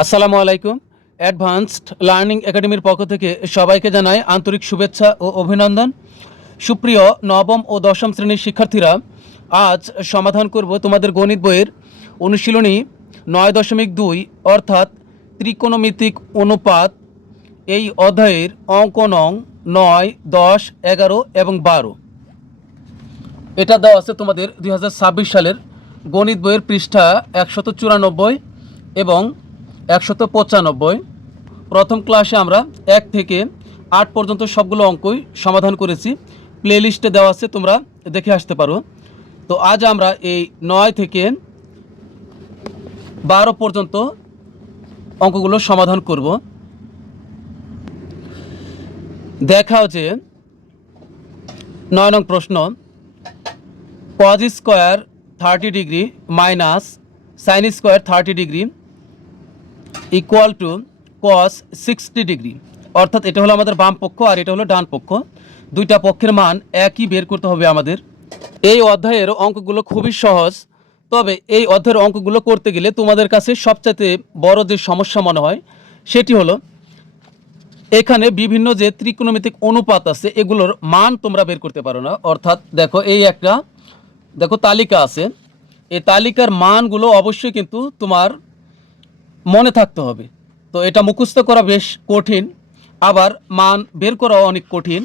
আসসালামু আলাইকুম। Advanced learning একাডেমির পক্ষ থেকে সবাইকে জানাই আন্তরিক শুভেচ্ছা ও অভিনন্দন। সুপ্রিয় নবম ও দশম শ্রেণীর শিক্ষার্থীরা, আজ সমাধান করব তোমাদের গণিত বইয়ের অনুশীলনী 9.2 অর্থাৎ ত্রিকোণমিতিক অনুপাত। এই অধ্যায়ের অঙ্ক নং 9, 10, 11 এবং 12। এটা দেওয়া আছে তোমাদের 2026 সালের গণিত বইয়ের পৃষ্ঠা 194 এবং 195। প্রথম ক্লাসে আমরা 1 থেকে 8 পর্যন্ত সবগুলো অঙ্কই সমাধান করেছি। প্লে লিস্টে দেওয়া আছে, তোমরা দেখে আসতে পারো। তো আজ আমরা এই 9 থেকে 12 পর্যন্ত অঙ্কগুলো সমাধান করব। দেখাও যে 9 নং প্রশ্ন, cos square 30 degree minus sine square 30 degree equal two cos 60 degree. অর্থাৎ এটা হলো আমাদের বাম পক্ষ আর এটা হলো ডান পক্ষ। দুইটা পক্ষের মান একই বের করতে হবে আমাদের। এই অধ্যায়ের অঙ্কগুলো খুবই সহজ, তবে এই অধ্যায়ের অঙ্কগুলো করতে গেলে তোমাদের কাছে সবচেয়ে বড় যে সমস্যা মনে হয় সেটি হলো এখানে বিভিন্ন যে ত্রিকোণমিতিক অনুপাত আছে এগুলোর মান তোমরা বের করতে পারো না। অর্থাৎ দেখো, এই একটা তালিকা আছে, এই তালিকার মানগুলো অবশ্যই কিন্তু তোমার মনে থাকতে হবে। তো এটা মুখস্থ করা বেশ কঠিন, আবার মান বের করাও অনেক কঠিন।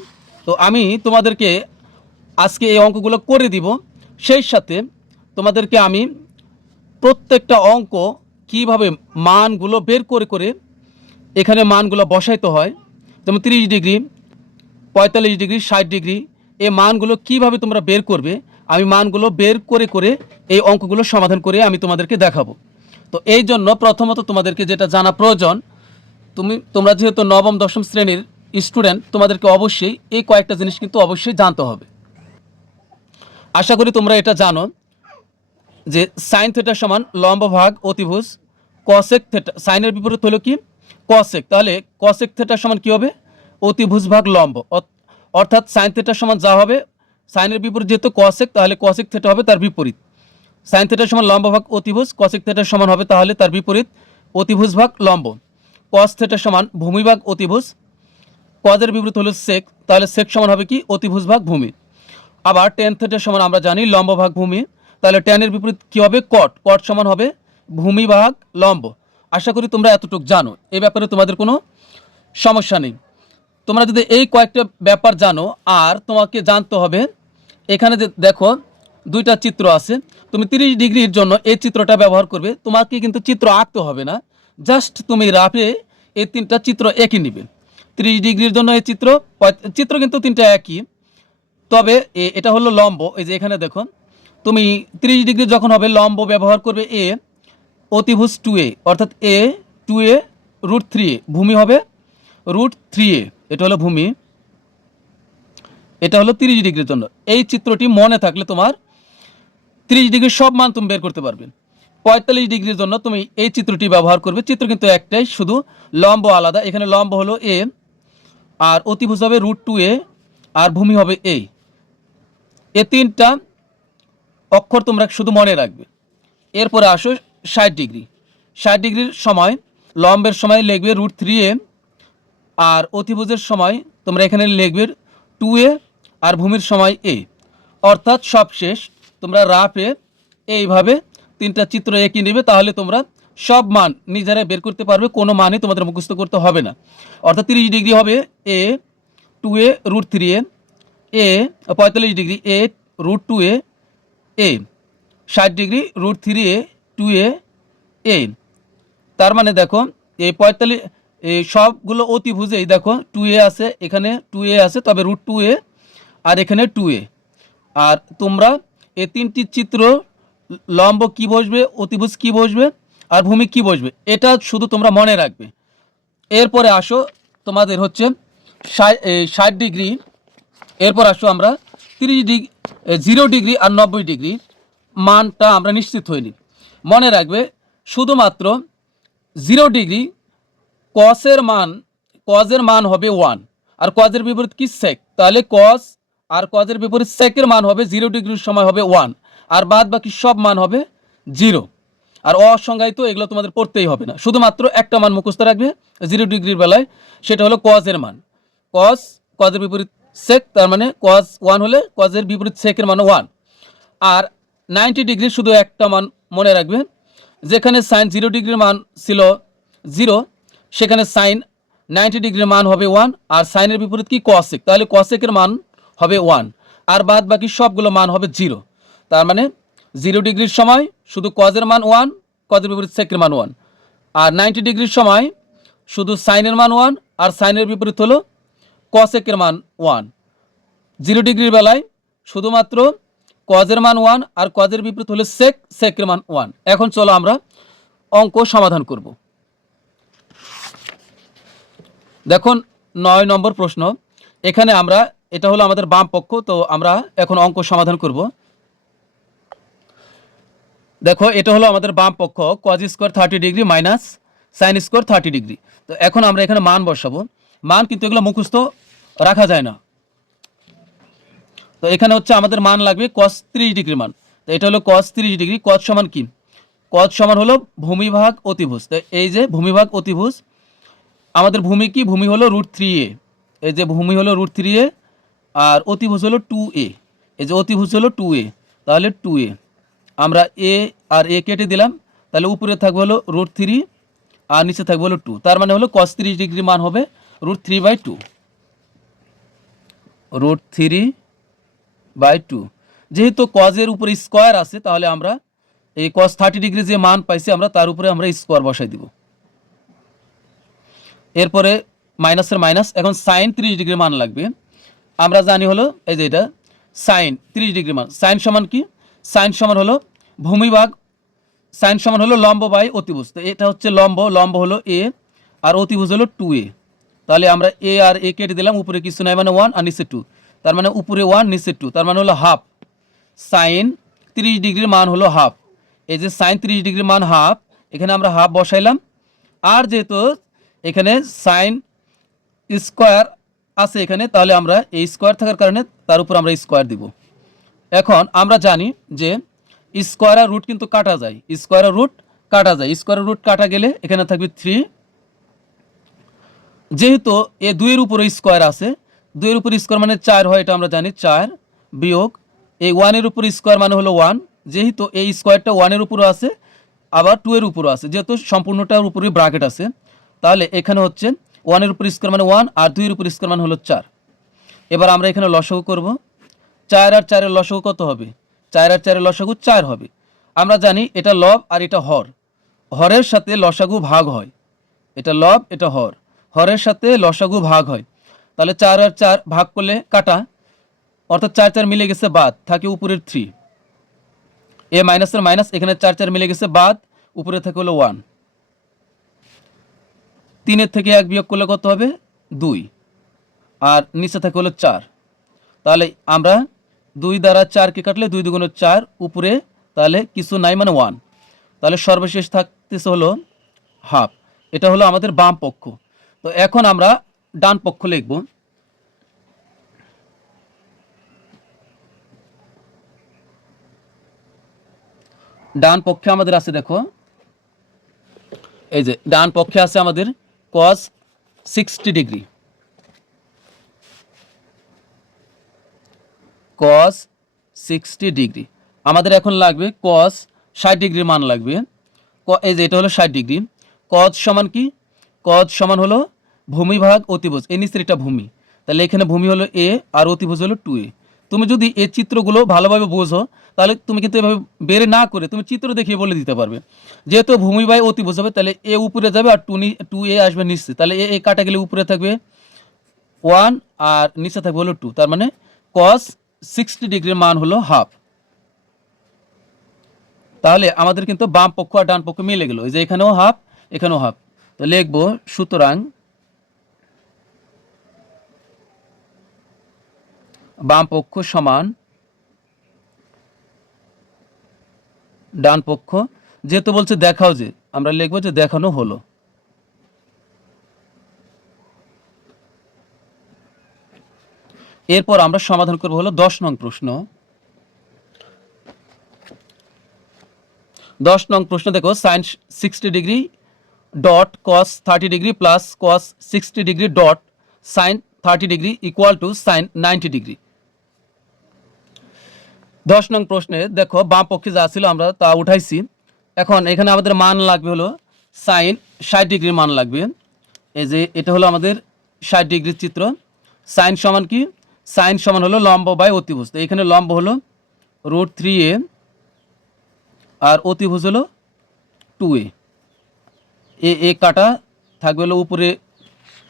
তো আমি তোমাদেরকে আজকে এই অঙ্কগুলো করে দিব, সেই সাথে তোমাদেরকে আমি প্রত্যেকটা অঙ্ক কিভাবে মানগুলো বের করে করে এখানে মানগুলো বসাইতে হয়, যেমন 30 ডিগ্রি, 45 ডিগ্রি, 60 ডিগ্রি, এই মানগুলো কিভাবে তোমরা বের করবে আমি মানগুলো বের করে করে এই অঙ্কগুলো সমাধান করে আমি তোমাদেরকে দেখাবো। তো এই জন্য প্রথমত তোমাদেরকে যেটা জানা প্রয়োজন, তোমরা যেহেতু নবম দশম শ্রেণীর স্টুডেন্ট, তোমাদেরকে অবশ্যই এই কয়েকটা জিনিস কিন্তু অবশ্যই জানতে হবে। আশা করি তোমরা এটা জানো যে সাইন থিটা সমান লম্ব ভাগ অতিভুজ, কসেক থিটা সাইনের বিপরীত হলো কি কসেক, তাহলে কসেক থিটা সমান কি হবে অতিভুজ ভাগ লম্ব। অর্থাৎ সাইন থিটা সমান যা হবে, সাইনের বিপরীত যেহেতু কসেক, তাহলে কসেক থিটা হবে তার বিপরীত। সাইন থিটা সমান লম্ব ভাগ অতিভুজ, কসেক থিটা সমান হবে তাহলে তার বিপরীত অতিভুজ ভাগ লম্ব। কস থিটা সমান ভূমি ভাগ অতিভুজ, কজের বিপরীত হলো সেক, তাহলে সেক সমান হবে কি অতিভুজ ভাগ ভূমি। আবার টেন থিটা সমান আমরা জানি লম্ব ভাগ ভূমি, তাহলে টেনের বিপরীত কি হবে কট, কট সমান হবে ভূমি ভাগ লম্ব। আশা করি তোমরা এতটুকু জানো, এই ব্যাপারে তোমাদের কোনো সমস্যা নেই। তোমরা যদি এই কয়েকটা ব্যাপার জানো, আর তোমাকে জানতে হবে এখানে যে দেখো দুইটা চিত্র আছে, তুমি 30 ডিগ্রির জন্য এই চিত্রটা ব্যবহার করবে। তোমাকে কিন্তু চিত্র আঁকতে হবে না, জাস্ট তুমি রাফে এই তিনটা চিত্র একই নিবে। 30 ডিগ্রির জন্য এই চিত্র, চিত্র কিন্তু তিনটা একই, তবে এটা হলো লম্ব। এই যে এখানে দেখো, তুমি 30 ডিগ্রি যখন হবে লম্ব ব্যবহার করবে এ, অতিভুজ 2a, অর্থাৎ a 2a রুট 3a, ভূমি হবে রুট 3a, এটা হলো ভূমি, এটা হলো 30 ডিগ্রির জন্য। এই চিত্রটি মনে থাকলে তোমার 30 ডিগ্রির সব মান তুমি বের করতে পারবে। 45 ডিগ্রির জন্য তুমি এই চিত্রটি ব্যবহার করবে, চিত্র কিন্তু একটাই, শুধু লম্ব আলাদা। এখানে লম্ব হলো a, আর অতিভুজ হবে রুট 2a, আর ভূমি হবে a। এ তিনটা অক্ষর তোমরা শুধু মনে রাখবে। এরপরে আসো 60 ডিগ্রি। 60 ডিগ্রির সময় লম্বের সময় লিখবে রুট 3a, আর অতিভুজের সময় তোমরা এখানে লিখবে 2a, আর ভূমির সময় a। অর্থাৎ সব শেষ, তোমরা রাফে এইভাবে তিনটা চিত্র একই নেবে, তাহলে তোমরা সব মান নিজেরা বের করতে পারবে, কোনো মানই তোমাদের মুখস্থ করতে হবে না। অর্থাৎ 30 ডিগ্রি হবে a 2a root 3a, a 45 degree a root 2a a, 60 degree root 3a 2a a। তার মানে দেখো এই 45, এই সবগুলো অতিভুজেই দেখো 2a আছে, এখানে 2a আছে, তবে রুট 2a আর এখানে 2a। আর তোমরা এই তিনটি চিত্র লম্ব কি বসবে, অতিভুজ কি বসবে, আর ভূমি কি বসবে, এটা শুধু তোমরা মনে রাখবে। এরপরে আসো তোমাদের হচ্ছে 60 ডিগ্রি। এরপর আসো আমরা 30 ডিগ্রি, 0 ডিগ্রি আর 90 ডিগ্রি মানটা আমরা নিশ্চিত হইনি। মনে রাখবে শুধুমাত্র 0 ডিগ্রি কজের মান হবে 1, আর কজের বিপরীত কি সেক, তাহলে কজ আর কজের বিপরীত সেকের মান হবে 0 ডিগ্রির সময় হবে 1, আর বাদ বাকি সব মান হবে 0। আর অসংজ্ঞায়িত এগুলো তোমাদের পড়তেই হবে না, শুধুমাত্র একটা মান মুখস্থ রাখবে 0 ডিগ্রির বেলায়, সেটা হলো কজের মান। কজের বিপরীত সেক, তার মানে কজ 1 হলে কজের বিপরীত সেকের মান 1। আর 90 ডিগ্রি শুধু একটা মান মনে রাখবে, যেখানে সাইন 0 ডিগ্রির মান ছিল 0, সেখানে সাইন 90 ডিগ্রির মান হবে 1, আর সাইনের বিপরীত কি কসেক, তাহলে কসেকের মান হবে 1, আর বাদ বাকি সবগুলো মান হবে 0। তার মানে 0 ডিগ্রির সময় শুধু কজের মান 1, কজের বিপরীত সেকের মান 1, আর 90 ডিগ্রির সময় শুধু সাইনের মান 1, আর সাইনের বিপরীত হলো কসেকের মান 1। 0 ডিগ্রির বেলায় শুধুমাত্র কজের মান 1, আর কজের বিপরীত হলো সেকের মান 1। এখন চলো আমরা অঙ্ক সমাধান করব। দেখুন 9 নম্বর প্রশ্ন, এখানে আমরা, এটা হলো আমাদের বাম পক্ষ, তো আমরা এখন অঙ্ক সমাধান করব। দেখো এটা হলো আমাদের বাম পক্ষ, cos square 30 degree minus sine square 30 degree. তো এখন আমরা এখানে মান বসাবো, মান কিন্তু এগুলো মুখস্থ রাখা যায় না। তো এখানে হচ্ছে আমাদের মান লাগবে কস 30 ডিগ্রি মান। তো এটা হলো কস 30 ডিগ্রি, কজ সমান কি, কজ সমান হলো ভূমি ভাগ অতিভুজ। তো এই যে ভূমি ভাগ অতিভুজ, আমাদের ভূমি কি, ভূমি হলো √3a, এই যে ভূমি হলো √3a, আর অতিভুজ হলো 2a, এই যে অতিভুজ হলো 2a, তাহলে 2a, আমরা এ আর এ কেটে দিলাম, তাহলে উপরে থাকবে হলো √3 আর নিচে থাকবে হলো 2, তার মানে হলো cos 30 ডিগ্রি মান হবে √3/2, √3/2। যেহেতু কজের উপরে স্কোয়ার আছে, তাহলে আমরা এই cos 30 ডিগ্রি যে মান পাইছি আমরা, তার উপরে আমরা স্কোয়ার বসাই দিব। এরপরে মাইনাসের মাইনাস, এখন সাইন 30 ডিগ্রি মান লাগবে। আমরা জানি হলো এই যে এটা সাইন 30 ডিগ্রি মান, সাইন সমান কি, সাইন সমান হলো ভূমিভাগ, সাইন সমান হলো লম্ব বাই অতিভুজ। তো এটা হচ্ছে লম্ব, লম্ব হলো এ, আর অতিভুজ হলো 2a, তাহলে আমরা এ আর এ কেটে দিলাম, উপরে কিছু নাই মানে 1 আর নিচে 2, তার মানে উপরে 1 নিচে 2, তার মানে হলো হাফ। সাইন 30 ডিগ্রির মান হলো হাফ, এই যে সাইন 30 ডিগ্রির মান হাফ, এখানে আমরা হাফ বসাইলাম। আর যেহেতু এখানে সাইন স্কোয়ার আছে এখানে, তাহলে আমরা এই স্কোয়ার থাকার কারণে তার উপর আমরা স্কোয়ার দিব। এখন আমরা জানি যে স্কোয়ার আর রুট কিন্তু কাটা যায়, স্কোয়ার আর রুট কাটা যায়, স্কোয়ার রুট কাটা গেলে এখানে থাকবে 3। যেহেতু এ 2-এর উপরে স্কোয়ার আছে, 2-এর উপর স্কোয়ার মানে 4 হয়, এটা আমরা জানি, 4 বিয়োগ এই 1-এর উপর স্কোয়ার মানে হলো 1, যেহেতু এই স্কোয়ারটা 1-এর উপরও আছে আবার 2-এর উপরও আছে, যেহেতু সম্পূর্ণটার উপরে ব্র্যাকেট আছে, তাহলে এখানে হচ্ছে 1-এর উপর স্কোয়ার মানে 1, আর 2-এর উপর স্কোয়ার মানে হলো 4। এবার আমরা এখানে লসাগু করব, 4 আর 4-এর লসাগু কত হবে, 4 আর 4-এর লসাগু 4 হবে। আমরা জানি এটা লব আর এটা হর, হরের সাথে লসাগু ভাগ হয়, এটা লব এটা হর, হরের সাথে লসাগু ভাগ হয়, তাহলে 4 আর 4 ভাগ করলে কাটা, অর্থাৎ 4 4 মিলে গেছে বাদ, থাকে উপরের 3, এ মাইনাসের মাইনাস, এখানে 4 4 মিলে গেছে বাদ, উপরে থাকে হলো 1, 3-এর থেকে 1 বিয়োগ করলে কত হবে 2, আর নিচে থাকে হলো 4, তাহলে আমরা 2 দ্বারা 4কে কাটলে 2 2 4, উপরে তাহলে কিছু নাই মানে 1, তাহলে সর্বশেষ থাকতেছে হলো হাফ। এটা হলো আমাদের বাম পক্ষ। তো এখন আমরা ডান পক্ষ লিখব। ডান পক্ষে আমাদের আছে, দেখো এই যে ডান পক্ষে আছে আমাদের cos 60 ডিগ্রি, cos 60 ডিগ্রি। আমাদের এখন লাগবে cos 60 ডিগ্রির মান লাগবে, এই যে এটা হলো 60 ডিগ্রি। cos সমান কি, cos সমান হলো ভূমি ভাগ অতিভুজ, এই নিচের এটা ভূমি, তাহলে এখানে ভূমি হলো a আর অতিভুজ হলো 2a। তুমি যদি এই চিত্রগুলো ভালোভাবে বোঝো, তাহলে তুমি কিন্তু এভাবে বের না করে তুমি চিত্র দেখিয়ে বলে দিতে পারবে। যেহেতু ভূমি বাই অতিভুজ হবে, তাহলে এ উপরে যাবে আর 2a আসবে নিচে, তাহলে এ কাটা গেলে উপরে থাকবে 1 আর নিচে থাকবে হলো 2, তার মানে cos 60 ডিগ্রির মান হলো হাফ। তাহলে আমাদের কিন্তু বাম পক্ষ আর ডান পক্ষ মিলে গেল, এই যে এখানেও হাফ এখানেও হাফ। তো লিখবো সুতরাং বাম পক্ষ সমান ডান পক্ষ, যেহেতু বলছে দেখাও, যে আমরা লিখবো যে দেখানো হলো। এরপর আমরা সমাধান করব হলো 10 নং প্রশ্ন। 10 নং প্রশ্ন দেখো, sine 60 degree dot cos 30 degree plus cos 60 degree dot sine 30 degree equal to sine 90 degree. 10 নং প্রশ্নে দেখো বাম পক্ষে যা ছিল আমরা তা উঠাইছি। এখন এখানে আমাদের মান লাগবে হলো সাইন 60 ডিগ্রির মান লাগবে। এই যে এটা হলো আমাদের 60 ডিগ্রির চিত্র। সাইন সমান কি? সাইন সমান হলো লম্ব বাই অতিভুজ। তো এখানে লম্ব হলো √3a আর অতিভুজ হলো 2a। এ কাটা থাকবে হলো উপরে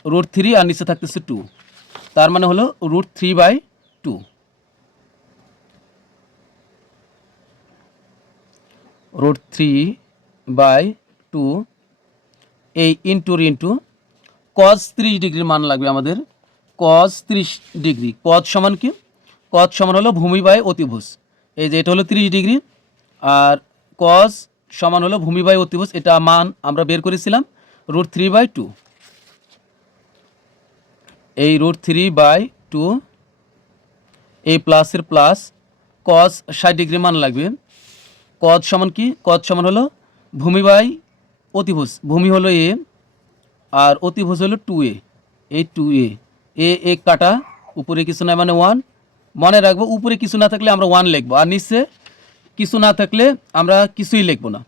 √3 আর নিচে থাকতেছে 2, তার মানে হলো √3/2। √3/2 এই ইন্টু কজ 30 ডিগ্রির মান লাগবে আমাদের। কজ 30 ডিগ্রি, কজ সমান কি? কজ সমান হলো ভূমি বাই অতিভুজ। এই যে এটা হলো 30 ডিগ্রি আর কজ সমান হলো ভূমি বাই অতিভুজ, এটা মান আমরা বের করেছিলাম √3/2। এই √3/2 এই প্লাসের প্লাস কজ 60 ডিগ্রি মান লাগবে। কজ সমান কি? কজ সমান হলো ভূমি বাই অতিভুজ। ভূমি হলো a আর অতিভুজ হলো 2a। এই 2a এ কাটা উপরে কিছু নাই মানে 1। মনে রাখবো উপরে কিছু না থাকলে আমরা 1 লিখবো আর নিচে কিছু না থাকলে আমরা কিছুই লিখবো না,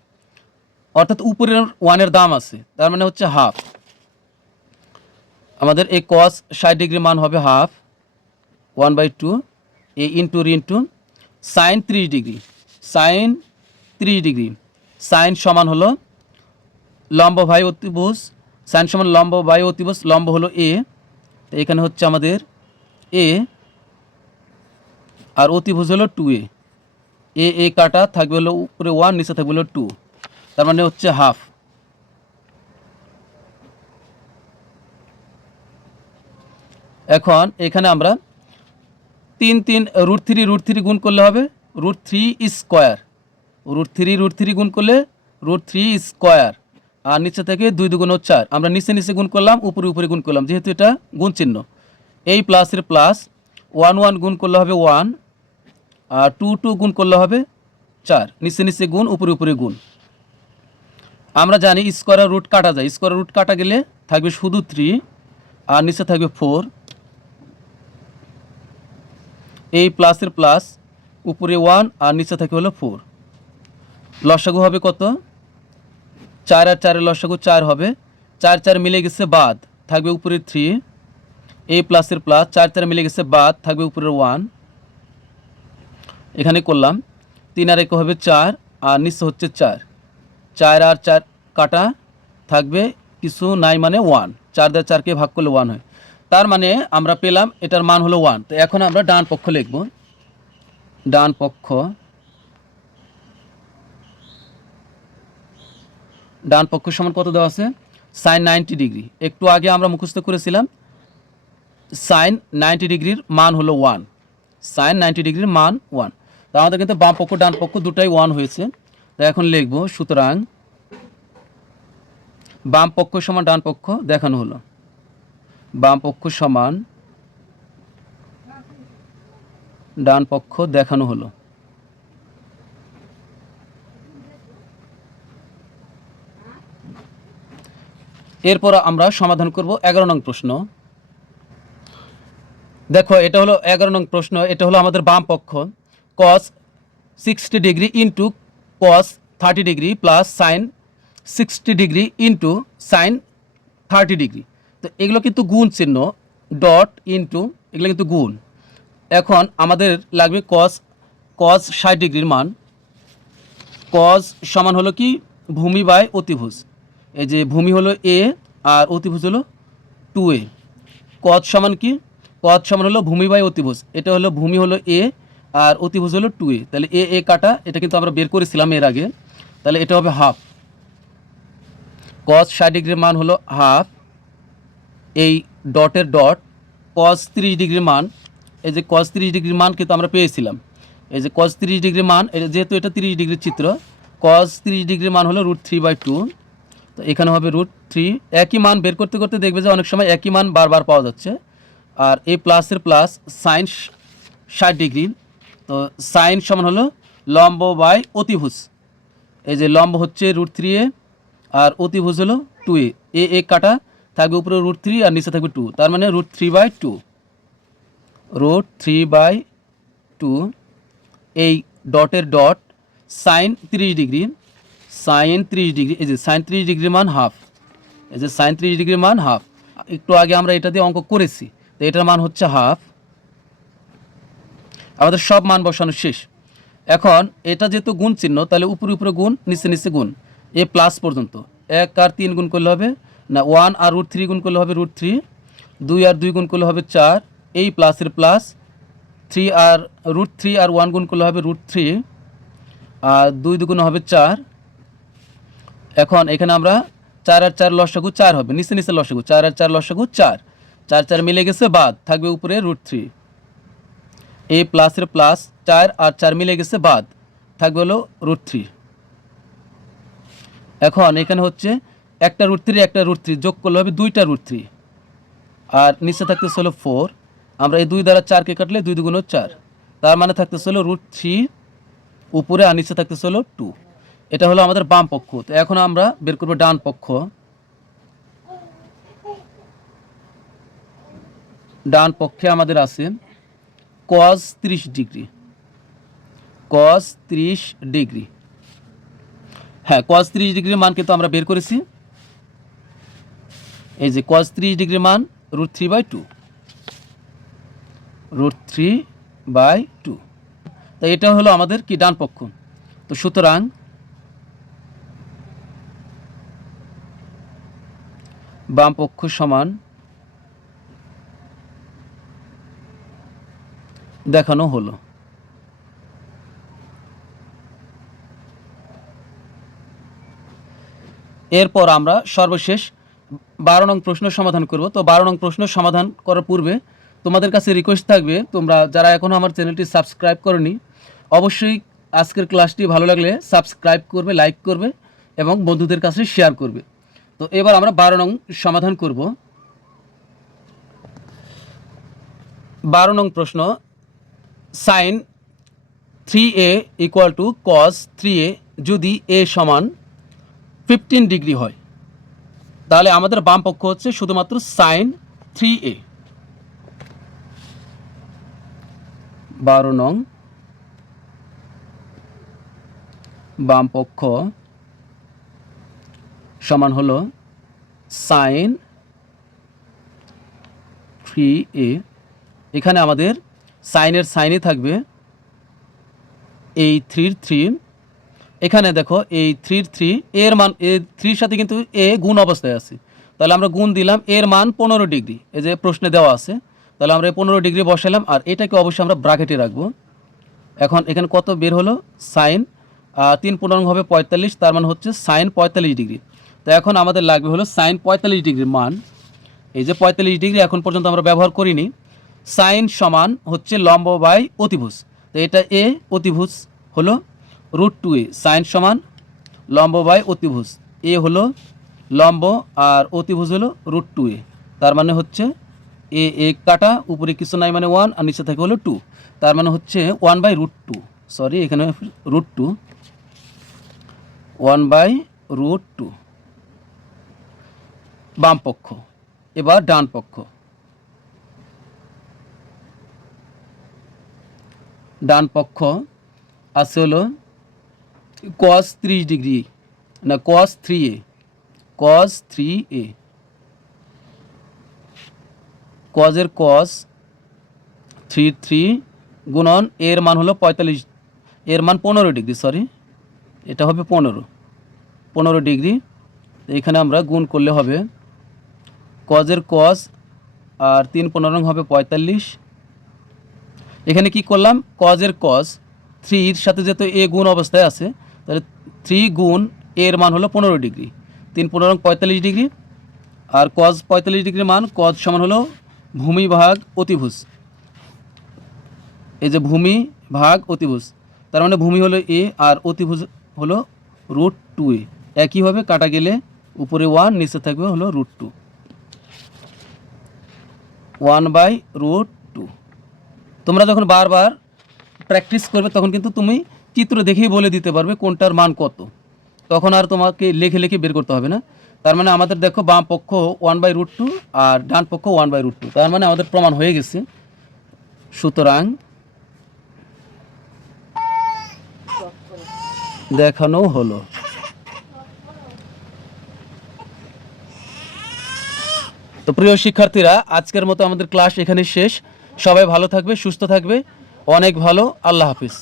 অর্থাৎ উপরের 1-এর দাম আছে, তার মানে হচ্ছে হাফ। আমাদের এই কস 60 ডিগ্রি মান হবে হাফ 1/2 এ into sine 30 degree. Sine 30 degree, sine সমান হলো লম্ব বাই অতিভুজ। সাইন সমান লম্ব বাই অতিভুজ, লম্ব হলো a, তো এখানে হচ্ছে আমাদের a আর অতিভুজ হলো 2a। এ কাটা থাকবে হলো উপরে 1, নিচে থাকবে হলো 2, তার মানে হচ্ছে হাফ। এখন এখানে আমরা 3 √3 গুণ করলে হবে √3² √3 গুণ করলে √3² আর নিচে থেকে 2 2 4। আমরা নিচে গুণ করলাম, উপরে গুণ করলাম, যেহেতু এটা গুণ চিহ্ন। এই প্লাসের প্লাস 1 গুণ করলে হবে 1 আর 2 গুণ করলে হবে 4। নিচে গুণ, উপরে গুণ। আমরা জানি স্কোয়ার রুট কাটা যায়, স্কোয়ার রুট কাটা গেলে থাকবে শুধু 3 আর নিচে থাকবে 4। এই প্লাসের প্লাস উপরে 1 আর নিচে থাকে হলো 4। লসাগু হবে কত? 4 আর 4 লসাগু 4 হবে। 4 4 মিলে গেছে বাদ, থাকবে উপরে 3। এই প্লাসের প্লাস 4 4 মিলে গেছে বাদ, থাকবে উপরে 1। এখানে করলাম 3 আর 1 হবে 4 আর নিচে হচ্ছে 4। 4 আর 4 কাটা থাকবে কিছু নাই মানে 1। 4 দিয়ে 4কে ভাগ করলে 1 হয়, তার মানে আমরা পেলাম এটার মান হলো 1। তো এখন আমরা ডান পক্ষ লিখব। ডান পক্ষ সমান কত দেওয়া আছে? Sine 90 degree. একটু আগে আমরা মুখস্থ করেছিলাম সাইন 90 ডিগ্রির মান হলো 1। সাইন 90 ডিগ্রির মান 1। তো আমাদের কিন্তু বাম পক্ষ ডান পক্ষ দুটাই 1 হয়েছে। তো এখন লিখব, সুতরাং বাম পক্ষ সমান ডান পক্ষ দেখানো হলো। বাম পক্ষ সমান ডান পক্ষ দেখানো হলো। এরপর আমরা সমাধান করব 11 নং প্রশ্ন। দেখো এটা হলো 11 নং প্রশ্ন। এটা হলো আমাদের বাম পক্ষ cos 60 degree into cos 30 degree plus sign 60 degree into sine 30 degree. তো এগুলো কিন্তু গুণ চিহ্ন, ডট ইন্টু, এগুলো কিন্তু গুণ। এখন আমাদের লাগবে cos 60 ডিগ্রির মান। cos সমান হলো কি? ভূমি বাই অতিভুজ। এই যে ভূমি হলো a আর অতিভুজ হলো 2a। cos সমান কি? cos সমান হলো ভূমি বাই অতিভুজ। এটা হলো ভূমি হলো a আর অতিভুজ হলো 2a, তাহলে এ কাটা, এটা কিন্তু আমরা বের করেছিলাম এর আগে, তাহলে এটা হবে হাফ। cos 60 ডিগ্রির মান হলো হাফ। এই ডটের ডট cos 30 ডিগ্রির মান, এই যে cos 30 ডিগ্রির মান কিন্তু আমরা পেয়েছিলাম। এই যে cos 30 ডিগ্রির মান, যেহেতু এটা 30 ডিগ্রির চিত্র, cos 30 ডিগ্রির মান হলো √3/2। তো এখানে হবে √3। একই মান বের করতে করতে দেখবে যে অনেক সময় একই মান বারবার পাওয়া যাচ্ছে। আর এই প্লাসের প্লাস সাইন 60 ডিগ্রি। তো সাইন সমান হলো লম্ব বাই অতিভুজ। এই যে লম্ব হচ্ছে √3a আর অতিভুজ হলো 2a, এ কাটা থাকবে উপরে √3 আর নিচে থাকবে 2, তার মানে √3/2, √3/2। এই ডটের dot sine 30 degree, sine 30 degree, এই যে সাইন 30 ডিগ্রির মান হাফ, এই যে সাইন 30 ডিগ্রির মান হাফ। একটু আগে আমরা এটা দিয়ে অঙ্ক করেছি, তো এটার মান হচ্ছে হাফ। আমাদের সব মান বসানো শেষ। এখন এটা যেহেতু গুণ চিহ্ন, তাহলে উপরে উপরে গুণ, নিচে নিচে গুণ, এ প্লাস পর্যন্ত। 1 আর 3 গুণ করলে হবে না, 1 আর √3 গুণ করলে হবে √3, 2 আর 2 গুণ করলে হবে 4, এই প্লাসের প্লাস, 3 আর √3 আর 1 গুণ করলে হবে √3, আর 2 দুগুণ হবে 4। এখন এখানে আমরা 4 আর 4 লসাগু 4 হবে, নিচে নিচে লসাগু, 4 আর 4 লসাগু 4, 4 4 মিলে গেছে, বাদ থাকবে উপরে √3, এই প্লাসের প্লাস, 4 আর 4 মিলে গেছে, বাদ থাকবে হলো √3। এখন এখানে হচ্ছে একটা √3 একটা √3 যোগ করলে হবে 2টা √3, আর নিচে থাকতেছে হলো 4। আমরা এই 2 দ্বারা 4কে কাটলে 2 দুগুণ 4, তার মানে থাকতেছে হলো √3 উপরে, আর নিচে থাকতেছে হলো 2। এটা হলো আমাদের বাম পক্ষ। তো এখন আমরা বের করব ডান পক্ষ। ডান পক্ষে আমাদের আছে cos 30 ডিগ্রি, cos 30 ডিগ্রি। হ্যাঁ, cos 30 ডিগ্রির মান কিন্তু আমরা বের করেছি। এই যে cos 30 ডিগ্রির মান √3/2, √3/2। তো এটা হলো আমাদের কি ডান পক্ষ। তো সুতরাং বাম পক্ষ সমান দেখানো হলো। এরপর আমরা সর্বশেষ 12 নং প্রশ্ন সমাধান করব। তো 12 নং প্রশ্ন সমাধান করার পূর্বে তোমাদের কাছে রিকোয়েস্ট থাকবে, তোমরা যারা এখনও আমার চ্যানেলটি সাবস্ক্রাইব করনি, অবশ্যই আজকের ক্লাসটি ভালো লাগলে সাবস্ক্রাইব করবে, লাইক করবে এবং বন্ধুদের কাছে শেয়ার করবে। তো এবার আমরা 12 নং সমাধান করব। 12 নং প্রশ্ন, সাইন 3a = cos 3a যদি a সমান 15 ডিগ্রি হয়, তাহলে আমাদের বাম পক্ষ হচ্ছে শুধুমাত্র সাইন 3a। 12 নং বাম পক্ষ সমান হলো সাইন 3a। এখানে আমাদের সাইনের সাইনে থাকবে এই 3 এখানে দেখো এই 3 এর মান, এ 3 সাথে কিন্তু এ গুণ অবস্থায় আছে, তাহলে আমরা গুণ দিলাম, এর মান 15 ডিগ্রি, এই যে প্রশ্নে দেওয়া আছে, তাহলে আমরা এই 15 ডিগ্রি বসালাম, আর এটাকে অবশ্যই আমরা ব্র্যাকেটে রাখবো। এখন এখানে কত বের হলো, সাইন 3 15 হবে 45, তার মানে হচ্ছে সাইন 45 ডিগ্রি। তো এখন আমাদের লাগবে হলো সাইন 45 ডিগ্রির মান। এই যে 45 ডিগ্রি এখন পর্যন্ত আমরা ব্যবহার করিনি। সাইন সমান হচ্ছে লম্ব বাই অতিভুজ, তো এটা এ, অতিভুজ হলো √2a। সাইন সমান লম্ব বাই অতিভুজ, এ হলো লম্ব আর অতিভুজ হলো √2a, তার মানে হচ্ছে এ কাটা, উপরে কিছু নাই মানে 1, আর নিচে থাকে হলো 2, তার মানে হচ্ছে 1/√2, সরি এখানে √2, 1/√2 বাম পক্ষ। এবার ডান পক্ষ। ডান পক্ষ আছে হলো cos 30 ডিগ্রি, না cos 3a, cos 3a, cos এর cos 3 গুণন এর মান হলো 45, এর মান 15 ডিগ্রি, সরি এটা হবে 15 ডিগ্রি। এখানে আমরা গুণ করলে হবে cos এর cos আর 3 15 হবে 45। এখানে কি করলাম, cos এর cos 3 এর সাথে যেহেতু এ গুণ অবস্থায় আছে, তাহলে 3 গুণ এর মান হলো 15 ডিগ্রি, 3 15 45 ডিগ্রি, আর cos 45 ডিগ্রির মান cos সমান হলো ভূমি ভাগ অতিভুজ, এই যে ভূমি ভাগ অতিভুজ, তার মানে ভূমি হলো এ আর অতিভুজ হলো √2a, একইভাবে কাটা গেলে উপরে 1 নিচে থাকবে হলো √2, 1/√2। তোমরা যখন বারবার প্র্যাকটিস করবে তখন কিন্তু তুমি চিত্র দেখেই বলে দিতে পারবে কোনটার মান কত। তখন আর তোমাকে লিখে লিখে বের করতে হবে না। তার মানে আমাদের দেখো বাম পক্ষ 1/√2 আর ডান পক্ষ 1/√2, তার মানে আমাদের প্রমাণ হয়ে গেছে। সুতরাং দেখানো হলো। তো প্রিয় শিক্ষার্থীরা, আজকের মতো আমাদের ক্লাস এখানে শেষ। সবাই ভালো থাকবে, সুস্থ থাকবে, অনেক ভালো। আল্লাহ হাফিজ।